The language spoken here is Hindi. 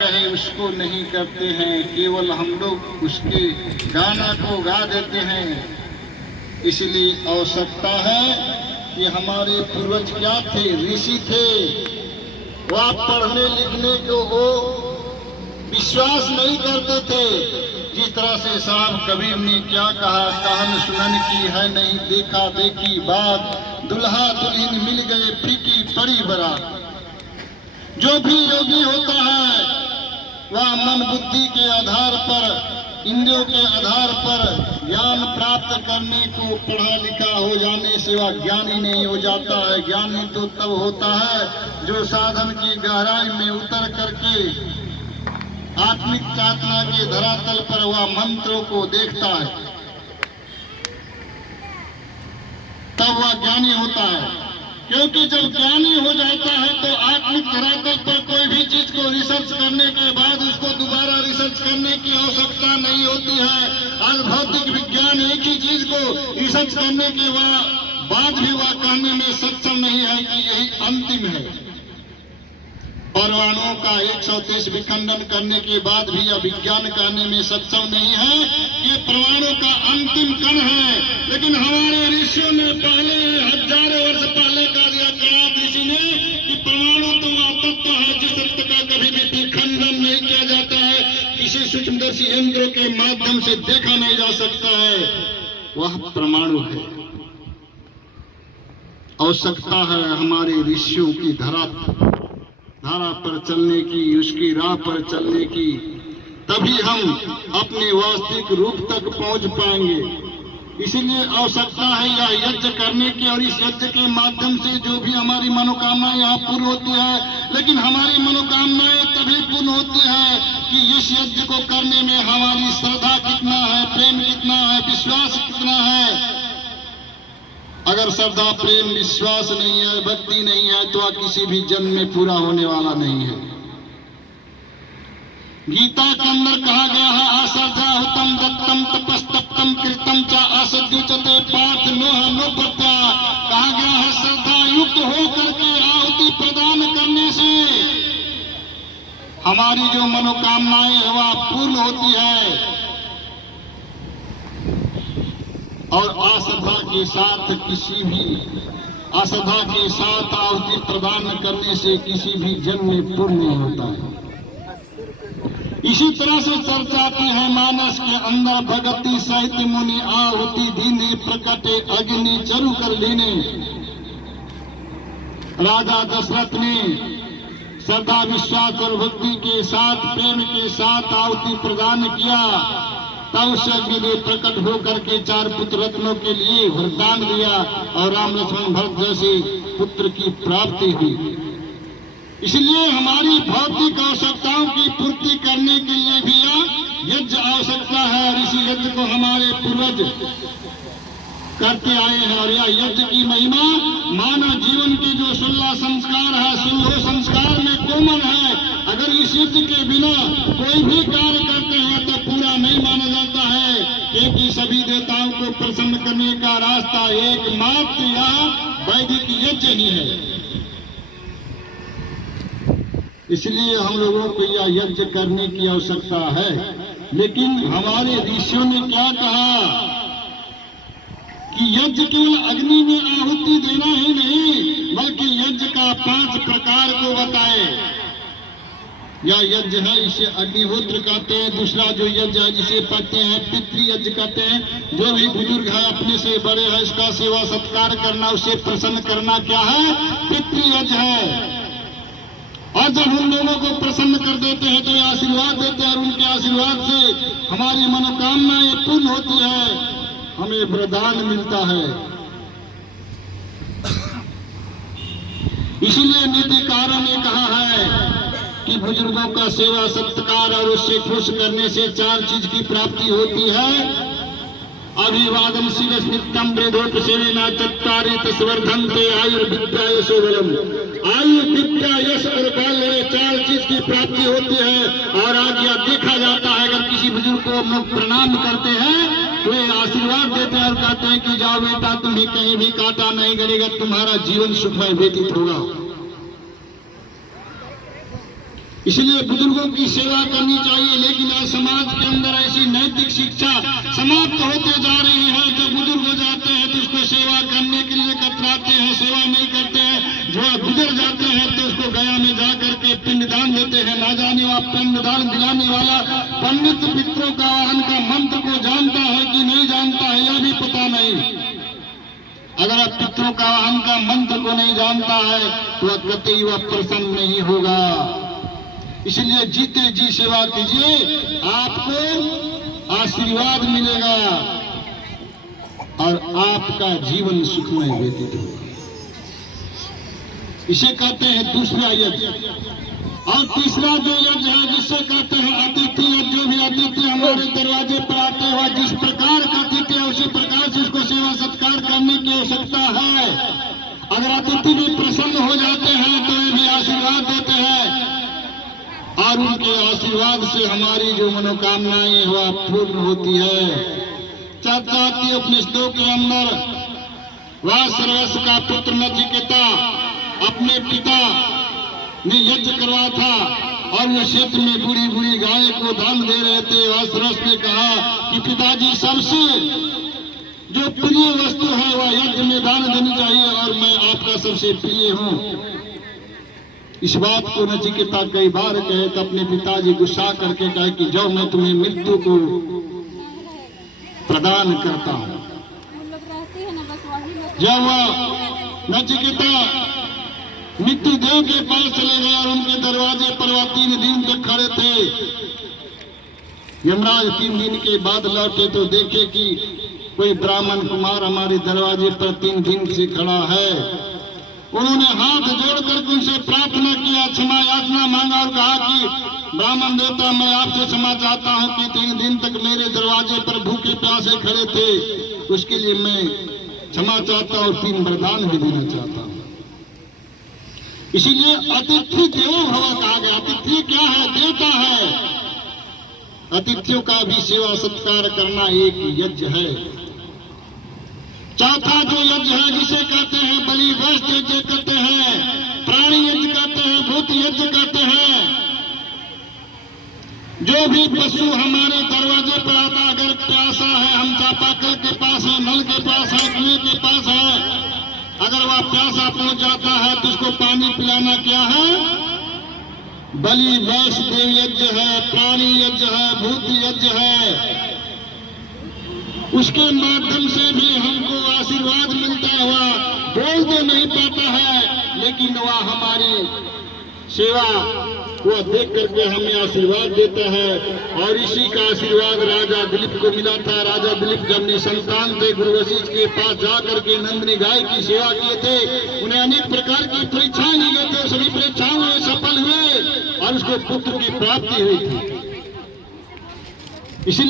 कहे उसको नहीं करते हैं, केवल हम लोग उसके गाना को गा देते हैं। इसलिए आवश्यकता है कि हमारे पूर्वज क्या थे, ऋषि थे। वह पढ़ने लिखने को वो विश्वास नहीं करते थे। जिस तरह से साहब कबीर ने क्या कहा, कहन सुनन की है नहीं देखा देखी बात, दुल्हा दुल्हन मिल गए फीकी पड़ी बरात। जो भी योगी होता है वह मन बुद्धि के आधार पर, इंद्रियों के आधार पर ज्ञान प्राप्त करने को पढ़ा लिखा हो जाने से वह ज्ञानी नहीं हो जाता है। ज्ञानी तो तब होता है जो साधन की गहराई में उतर करके आत्मिक चेतना के धरातल पर वह मंत्रों को देखता है, तब वह ज्ञानी होता है। क्योंकि जब ज्ञानी हो जाता है तो आत्मिक धरातल पर कोई भी चीज को रिसर्च करने के बाद उसको दोबारा रिसर्च करने की आवश्यकता नहीं होती है। आज भौतिक विज्ञान एक ही चीज को रिसर्च करने के बाद भी वह कहने में सक्षम नहीं है कि यही अंतिम है। परमाणुओं का 130 विखंडन करने के बाद भी यह विज्ञान कहने में सक्षम नहीं है कि परमाणु का अंतिम कण है। लेकिन हमारे ऋषियों ने पहले हजारों वर्ष पहले कह दिया, कणाद ऋषि ने, कि परमाणु तो वह तत्व है जिस तत्व का कभी भी विखंडन नहीं किया जाता है, किसी सूक्ष्मदर्शी यंत्रों के माध्यम से देखा नहीं जा सकता है, वह परमाणु है। आवश्यकता है हमारे ऋषियों की धारा पर चलने की, उसकी राह पर चलने की, तभी हम अपने वास्तविक रूप तक पहुंच पाएंगे। इसलिए आवश्यकता है यह यज्ञ करने की, और इस यज्ञ के माध्यम से जो भी हमारी मनोकामनाएं यहाँ पूर्ण होती है। लेकिन हमारी मनोकामनाएं तभी पूर्ण होती है कि इस यज्ञ को करने में हमारी श्रद्धा कितना है, प्रेम कितना है, विश्वास कितना है। अगर श्रद्धा प्रेम विश्वास नहीं है, भक्ति नहीं है, तो वह किसी भी जन्म में पूरा होने वाला नहीं है। गीता के अंदर कहा गया है, अश्रद्धा हुतम दत्तम तपस्तप्तम कृतम च असद्युचते पार्थ नोह नो प्रत्या। कहा गया है श्रद्धा युक्त हो करके आहुति प्रदान करने से हमारी जो मनोकामनाएं है वह पूर्ण होती है। और अश्रद्धा के साथ आहुति प्रदान करने से किसी भी जन्म में पूर्ण नहीं होता है। इसी तरह से चर्चा आती है मानस के अंदर, भगति सहित मुनि आहुति दीने प्रकटे अग्नि चरु कर लेने। राजा दशरथ ने श्रद्धा विश्वास और भक्ति के साथ, प्रेम के साथ आहुति प्रदान किया, तब से अग्निदेव प्रकट होकर के 4 पुत्र रत्नों के लिए वरदान दिया और राम लक्ष्मण भरत जैसे पुत्र की प्राप्ति हुई। इसलिए हमारी भौतिक आवश्यकताओं की पूर्ति करने के लिए भी यज्ञ आवश्यकता है, और इसी यज्ञ को हमारे पूर्वज करते आए हैं। और यह यज्ञ की महिमा मानव जीवन के जो 16 संस्कार है, 16 संस्कार में कॉमन है। अगर इस यज्ञ के बिना कोई भी कार्य करते हैं तो पूरा नहीं माना जाता है, क्योंकि सभी देवताओं को प्रसन्न करने का रास्ता एकमात्र यह वैदिक यज्ञ ही है। इसलिए हम लोगों को यह यज्ञ करने की आवश्यकता है। लेकिन हमारे ऋषियों ने क्या कहा कि यज्ञ केवल अग्नि में आहुति देना ही नहीं, बल्कि यज्ञ का 5 प्रकार को बताए। यह यज्ञ है, इसे अग्निहोत्र कहते हैं। दूसरा जो यज्ञ है जिसे कहते हैं पितृयज्ञ कहते हैं। जो भी बुजुर्ग है, अपने से बड़े है, इसका सेवा सत्कार करना, उसे प्रसन्न करना क्या है, पितृयज्ञ है। और जब हम लोगों को प्रसन्न कर देते हैं तो ये आशीर्वाद देते हैं, और उनके आशीर्वाद से हमारी मनोकामनाएं पूर्ण होती है, हमें वरदान मिलता है। इसीलिए नीतिकारों ने कहा है कि बुजुर्गों का सेवा सत्कार और उससे खुश करने से 4 चीज की प्राप्ति होती है। अभिवादन शिव नित्यम वृद्धोत सेवेना चत्वारि तस्वर्धन्ते आयुर्विद्या यशो बलम। आयु विद्या यश और बल, 4 चीज की प्राप्ति होती है। और आज यह देखा जाता है, अगर किसी बुजुर्ग को हम लोग प्रणाम करते हैं तो ये आशीर्वाद देते हैं और कहते हैं कि जाओ बेटा, तुम्हें कहीं भी कांटा नहीं गड़ेगा, तुम्हारा जीवन सुखमय व्यतीत होगा। इसलिए बुजुर्गों की सेवा करनी चाहिए। लेकिन आज समाज के अंदर ऐसी नैतिक शिक्षा समाप्त होते जा रही है। जब बुजुर्ग हो जाते हैं तो उसको सेवा करने के लिए कतराते हैं, सेवा नहीं करते हैं। जो गुजर जाते हैं तो उसको गया में जा करके पिंडदान देते हैं। ना जाने वाला पिंडदान दिलाने वाला पंडित पितरों का आह्वान का मंत्र को जानता है कि नहीं जानता है, यह भी पता नहीं। अगर आप पितरों का आह्वान का मंत्र को नहीं जानता है तो कतई वह प्रसन्न नहीं होगा। इसलिए जीते जी सेवा कीजिए, आपको आशीर्वाद मिलेगा और आपका जीवन सुखमय व्यतीत होगा। इसे कहते हैं दूसरा यज्ञ। और तीसरा जो यज्ञ है जिससे कहते हैं अतिथि यज्ञ। जो भी अतिथि हमारे दरवाजे पर आते हुए जिस प्रकार का अतिथि है उसी प्रकार से उसको सेवा सत्कार करने की आवश्यकता है। अगर अतिथि भी प्रसन्न हो जाते हैं तो वे भी आशीर्वाद देते हैं और उनके आशीर्वाद से हमारी जो मनोकामनाएं वह पूर्ण होती है। चर्चा की उपनिषदों के अंदर वह सर्वस्व का पुत्र नचिकेता अपने पिता ने यज्ञ करवा था और वो क्षेत्र में बुरी बुरी गाय को दान दे रहे थे। वह सर्वस्व ने कहा कि पिताजी, सबसे जो प्रिय वस्तु है वह यज्ञ में दान देनी चाहिए और मैं आपका सबसे प्रिय हूँ। इस बात को नचिकेता कई बार कहे तो अपने पिताजी गुस्सा करके कहे कि जाओ मैं तुम्हें मृत्यु को प्रदान करता हूँ। जब वह नचिकेता मृत्यु देव के पास चले गए और उनके दरवाजे पर वह 3 दिन तक खड़े थे। यमराज 3 दिन के बाद लौटे तो देखे कि कोई ब्राह्मण कुमार हमारे दरवाजे पर 3 दिन से खड़ा है। उन्होंने हाथ जोड़कर उनसे प्रार्थना किया, क्षमा याचना मांगा और कहा कि ब्राह्मण देवता, मैं आपसे क्षमा चाहता हूं कि 3 दिन तक मेरे दरवाजे पर भूखे प्यासे खड़े थे, उसके लिए मैं क्षमा चाहता और 3 वरदान भी देना चाहता हूं। इसीलिए अतिथि देवो भव कहा गया। अतिथि क्या है? देवता है। अतिथियों का भी सेवा सत्कार करना एक यज्ञ है। चौथा जो यज्ञ है जिसे कहते हैं बलि वैश्य यज्ञ कहते हैं, प्राणी यज्ञ कहते हैं, भूत यज्ञ कहते हैं। जो भी पशु हमारे दरवाजे पर आता, अगर प्यासा है, हम चापाकल के पास है, नल के पास है, कुएं के पास है, अगर वह प्यासा पहुंच जाता है तो उसको पानी पिलाना क्या है? बलि वैष्णव यज्ञ है, प्राणी यज्ञ है, भूत यज्ञ है। उसके माध्यम से भी हमको आशीर्वाद मिलता हुआ, बोल तो नहीं पाता है लेकिन वह हमारी सेवा वह देख करके हमें आशीर्वाद देता है। और इसी का आशीर्वाद राजा दिलीप को मिला था। राजा दिलीप जब निसंतान थे, गुरु वशिष्ठ के पास जाकर के नंदिनी गाय की सेवा किए थे। उन्हें अनेक प्रकार की परीक्षाएं ली गई थे, सभी परीक्षाओं में सफल हुए और उसको पुत्र की प्राप्ति हुई थी। इसलिए